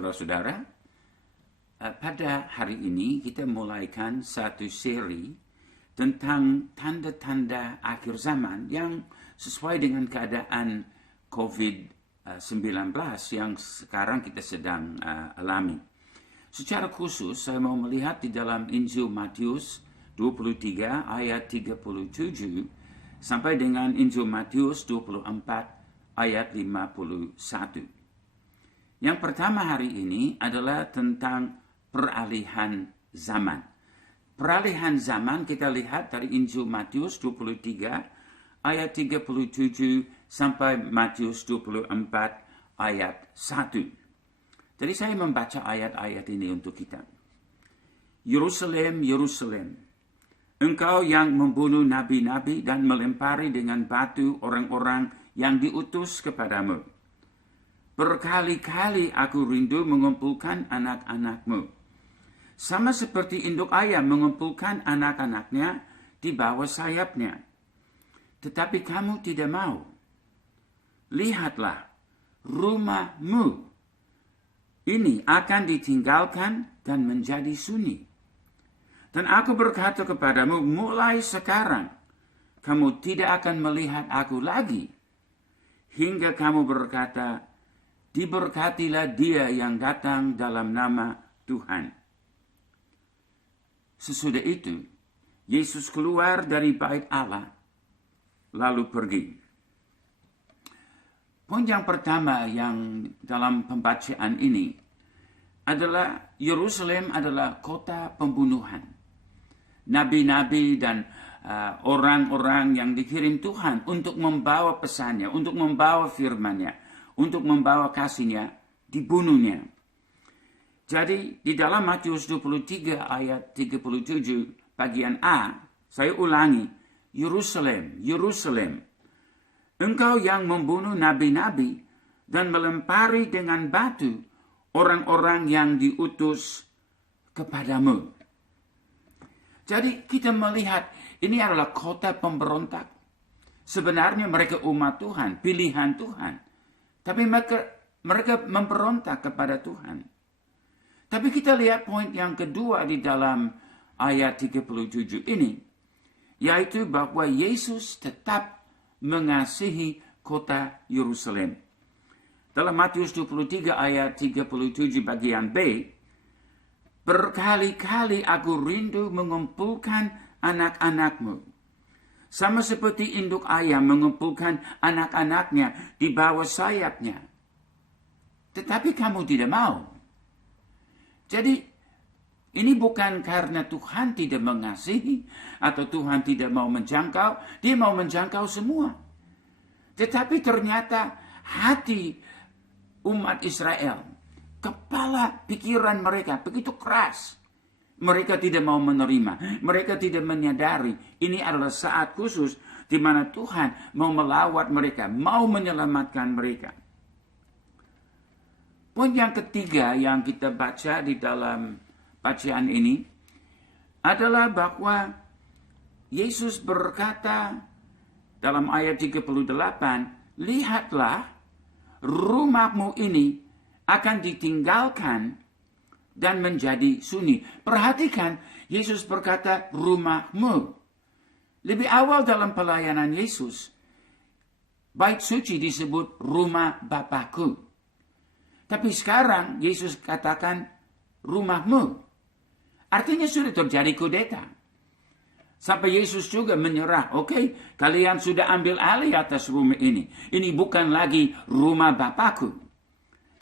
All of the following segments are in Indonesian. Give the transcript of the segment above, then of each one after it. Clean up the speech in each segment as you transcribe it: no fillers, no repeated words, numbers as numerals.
saudara-saudara, pada hari ini kita mulaikan satu seri tentang tanda-tanda akhir zaman yang sesuai dengan keadaan COVID-19 yang sekarang kita sedang alami. Secara khusus, saya mau melihat di dalam Injil Matius 23 ayat 37 sampai dengan Injil Matius 24 ayat 51. Yang pertama hari ini adalah tentang peralihan zaman. Peralihan zaman kita lihat dari Injil Matius 23 ayat 37 sampai Matius 24 ayat 1. Jadi saya membaca ayat-ayat ini untuk kita. Yerusalem, Yerusalem, engkau yang membunuh nabi-nabi dan melempari dengan batu orang-orang yang diutus kepadamu. Berkali-kali aku rindu mengumpulkan anak-anakmu. Sama seperti induk ayam mengumpulkan anak-anaknya di bawah sayapnya. Tetapi kamu tidak mau. Lihatlah, rumahmu ini akan ditinggalkan dan menjadi sunyi. Dan aku berkata kepadamu, mulai sekarang kamu tidak akan melihat aku lagi. Hingga kamu berkata, diberkatilah dia yang datang dalam nama Tuhan. Sesudah itu, Yesus keluar dari bait Allah, lalu pergi. Poin yang pertama yang dalam pembacaan ini adalah Yerusalem adalah kota pembunuhan. Nabi-nabi dan orang-orang yang dikirim Tuhan untuk membawa pesannya, untuk membawa firman-Nya, untuk membawa kasih-Nya, dibunuhnya. Jadi di dalam Matius 23 ayat 37 bagian A, saya ulangi, Yerusalem, Yerusalem, engkau yang membunuh nabi-nabi dan melempari dengan batu orang-orang yang diutus kepadamu. Jadi kita melihat ini adalah kota pemberontak. Sebenarnya mereka umat Tuhan, pilihan Tuhan. Tapi mereka memberontak kepada Tuhan. Tapi kita lihat poin yang kedua di dalam ayat 37 ini, yaitu bahwa Yesus tetap mengasihi kota Yerusalem. Dalam Matius 23 ayat 37 bagian B, berkali-kali aku rindu mengumpulkan anak-anakmu. Sama seperti induk ayam mengumpulkan anak-anaknya di bawah sayapnya. Tetapi kamu tidak mau. Jadi, ini bukan karena Tuhan tidak mengasihi atau Tuhan tidak mau menjangkau. Dia mau menjangkau semua. Tetapi ternyata hati umat Israel, kepala pikiran mereka begitu keras. Mereka tidak mau menerima. Mereka tidak menyadari ini adalah saat khusus di mana Tuhan mau melawat mereka, mau menyelamatkan mereka. Poin yang ketiga yang kita baca di dalam bacaan ini adalah bahwa Yesus berkata dalam ayat 38, lihatlah rumahmu ini akan ditinggalkan dan menjadi sunyi. Perhatikan, Yesus berkata rumahmu. Lebih awal dalam pelayanan Yesus, bait suci disebut rumah Bapakku. Tapi sekarang Yesus katakan rumahmu. Artinya sudah terjadi kudeta. Sampai Yesus juga menyerah. Oke, kalian sudah ambil alih atas rumah ini. Ini bukan lagi rumah Bapakku.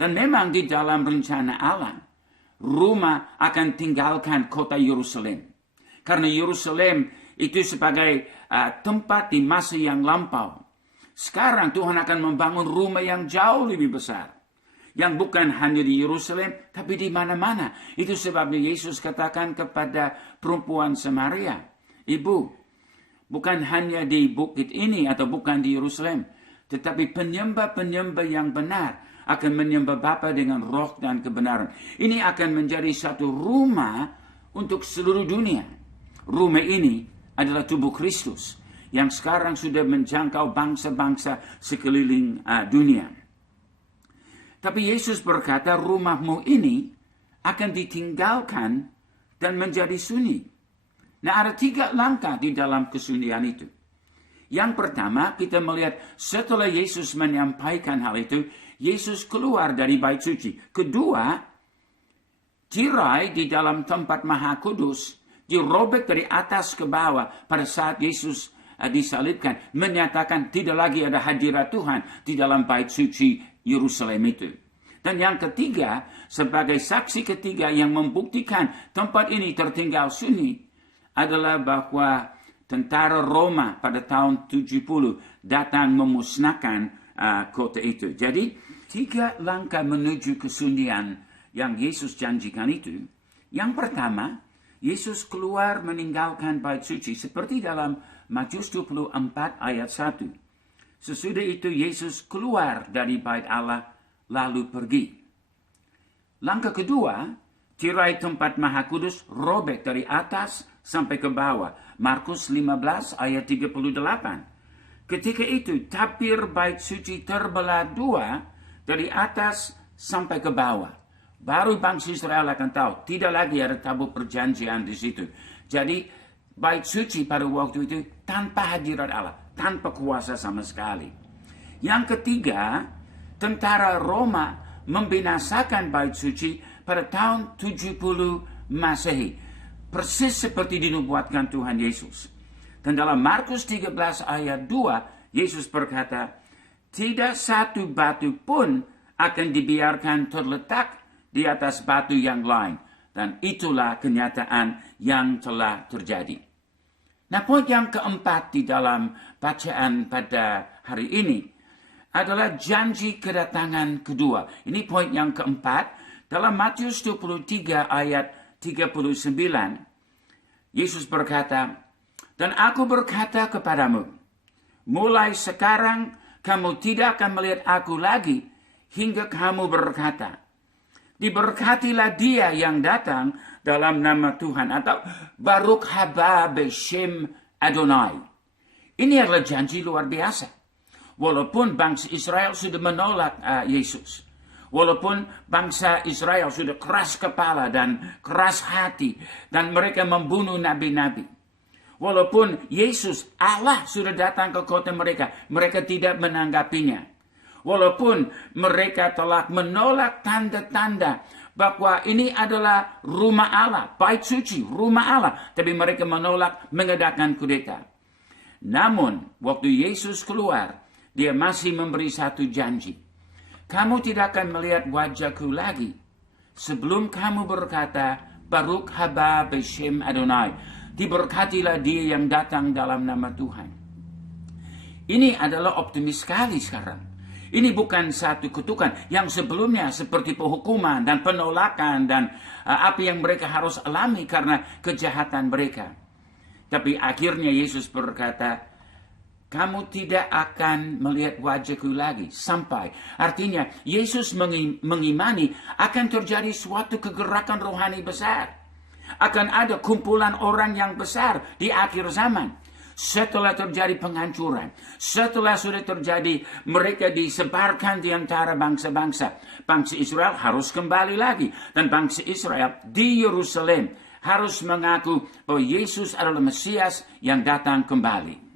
Dan memang di dalam rencana Allah, rumah akan tinggalkan kota Yerusalem. Karena Yerusalem itu sebagai tempat di masa yang lampau. Sekarang Tuhan akan membangun rumah yang jauh lebih besar. Yang bukan hanya di Yerusalem, tapi di mana-mana. Itu sebabnya Yesus katakan kepada perempuan Samaria, Ibu, bukan hanya di bukit ini atau bukan di Yerusalem, tetapi penyembah-penyembah yang benar akan menyembah Bapa dengan roh dan kebenaran. Ini akan menjadi satu rumah untuk seluruh dunia. Rumah ini adalah tubuh Kristus yang sekarang sudah menjangkau bangsa-bangsa sekeliling dunia. Tapi Yesus berkata, rumahmu ini akan ditinggalkan dan menjadi sunyi. Nah, ada 3 langkah di dalam kesunyian itu. Yang pertama, kita melihat setelah Yesus menyampaikan hal itu, Yesus keluar dari bait suci. Kedua, tirai di dalam tempat Maha Kudus dirobek dari atas ke bawah pada saat Yesus disalibkan, menyatakan tidak lagi ada hadirat Tuhan di dalam bait suci Yerusalem itu. Dan yang ketiga, sebagai saksi ketiga yang membuktikan tempat ini tertinggal sunyi, adalah bahwa tentara Roma pada tahun 70 datang memusnahkan kota itu. Jadi, 3 langkah menuju kesunyian yang Yesus janjikan itu. Yang pertama, Yesus keluar meninggalkan bait suci seperti dalam Matius 24 ayat 1. Sesudah itu Yesus keluar dari bait Allah lalu pergi. Langkah kedua, tirai tempat Maha Kudus robek dari atas sampai ke bawah. Markus 15 ayat 38. Ketika itu tabir bait suci terbelah 2 dari atas sampai ke bawah. Baru bangsa Israel akan tahu, tidak lagi ada tabut perjanjian di situ. Jadi, bait suci pada waktu itu tanpa hadirat Allah, tanpa kuasa sama sekali. Yang ketiga, tentara Roma membinasakan bait suci pada tahun 70 Masehi. Persis seperti dinubuatkan Tuhan Yesus. Dan dalam Markus 13 ayat 2, Yesus berkata, tidak satu batu pun akan dibiarkan terletak di atas batu yang lain. Dan itulah kenyataan yang telah terjadi. Nah, poin yang keempat di dalam bacaan pada hari ini adalah janji kedatangan kedua. Ini poin yang keempat. Dalam Matius 23 ayat 39, Yesus berkata, dan aku berkata kepadamu, mulai sekarang kamu tidak akan melihat aku lagi hingga kamu berkata, diberkatilah dia yang datang dalam nama Tuhan, atau Baruch haba b'shem Adonai. Ini adalah janji luar biasa. Walaupun bangsa Israel sudah menolak Yesus. Walaupun bangsa Israel sudah keras kepala dan keras hati. Dan mereka membunuh nabi-nabi. Walaupun Yesus, Allah sudah datang ke kota mereka. Mereka tidak menanggapinya. Walaupun mereka telah menolak tanda-tanda bahwa ini adalah rumah Allah, bait suci, rumah Allah. Tapi mereka menolak mengadakan kudeta. Namun, waktu Yesus keluar, dia masih memberi satu janji. Kamu tidak akan melihat wajahku lagi sebelum kamu berkata, Baruch haba b'shem Adonai. Diberkatilah dia yang datang dalam nama Tuhan. Ini adalah optimis sekali sekarang. Ini bukan satu kutukan yang sebelumnya seperti penghukuman dan penolakan dan apa yang mereka harus alami karena kejahatan mereka. Tapi akhirnya Yesus berkata, kamu tidak akan melihat wajahku lagi sampai. Artinya Yesus mengimani akan terjadi suatu kegerakan rohani besar. Akan ada kumpulan orang yang besar di akhir zaman. Setelah terjadi penghancuran, setelah sudah terjadi mereka disebarkan di antara bangsa-bangsa, bangsa Israel harus kembali lagi. Dan bangsa Israel di Yerusalem harus mengaku bahwa Yesus adalah Mesias yang datang kembali.